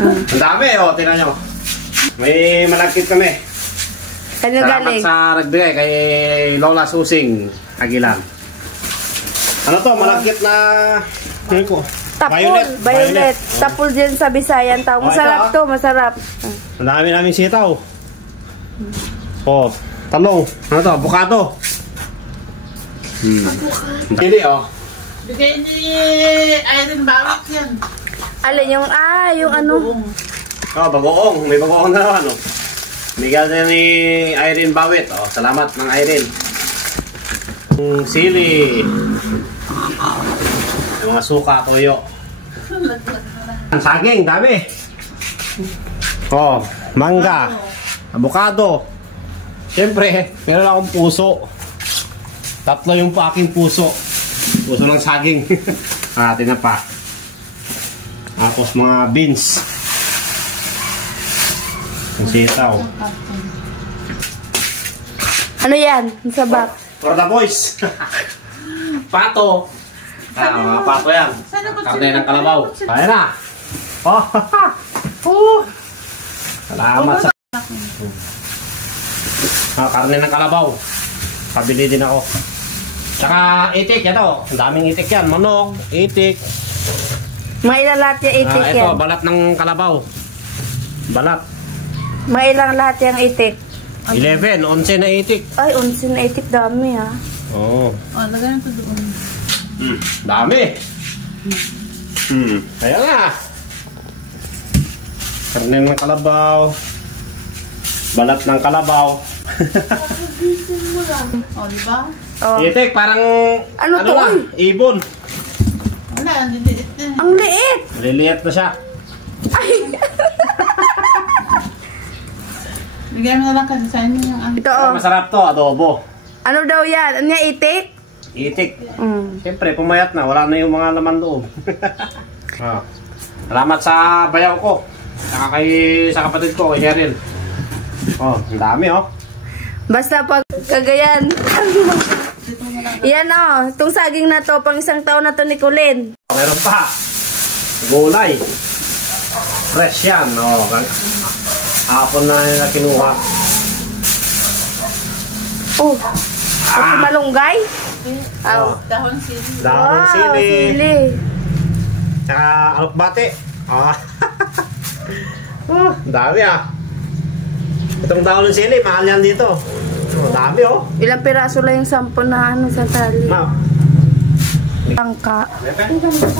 Ang dami, oh, tingnan nyo. May malagkit kami. Kanya galing? Salamat sa nagbigay kay Lola Susing Aguilan. Ano to, malagkit na... Ano ko? Tapul, violet. Tapul din sa Bisayan tao. Masarap to, masarap. Ang dami namin sitaw. Oh, talong. Ano to, avocado. Hindi, oh. Bigay ni Irene Bawit yan. Alin yung, yung ano? Oh, bagoong. May bagoong na naman, oh. Bigyan na ni Irene Bawit. Oh, salamat ng Irene. Sili. Yung mga suka, toyo. Ang saging, dami. Oh, mangga. Avocado. Siyempre, meron akong puso. Tatlo yung aking puso. Puso ng saging. Natin na pa. Tapos mga beans. Ang sitaw. Ano yan? Ang sabak. For the boys. Pato. Mga pato yan. Karne ng kalabaw. Kaya na. Oh. Salamat sa... karne ng kalabaw. Pabili din ako. Tsaka itik, yan o. Ang daming itik yan. Manok, itik. May ilang lahat yung itik yan. Ito, balat ng kalabaw. Balat. May ilang lahat yung itik. 11, 11 na itik. Ay, 11 na itik. Dami ha. Oo. Oh, lagay na ito doon. Dami. Kaya nga. Karne ng kalabaw. Balat ng kalabaw. Oh, di ba? Oh. Itik, parang... Ano to, lang, ibon. Wala, ang liliit na. Ang liit. Liliit na siya. Ay. Bigay mo na lang kasi sa inyo yung ano. Ito Pero masarap to, adobo. Ano daw yan? Ano yan, itik? Itik. Siyempre, pumayat na. Wala na yung mga laman loob. Salamat sa bayaw ko. Saka sa kapatid ko, kay Cheryl. Oh, ang dami oh. Basta pag kagayan. Yan itong saging na to, pang isang taon na to ni Colin. Meron pa. Gulay. Fresh yan. Oh, hapon na nila kinuha. Oh, pati malunggay. Dahon sili. Dahon sili. Sili. Tsaka alokbate. Dami Itong dahon ng sili, mahal yan dito. Dami oh. Ilang piraso lang yung 10 na sa tali. Langka.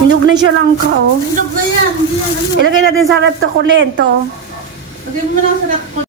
Hinog na siya langka oh. Hinog na yan. Hindi yan ano. Ilagay natin sa rep to Colin to. Lagay mo na lang sa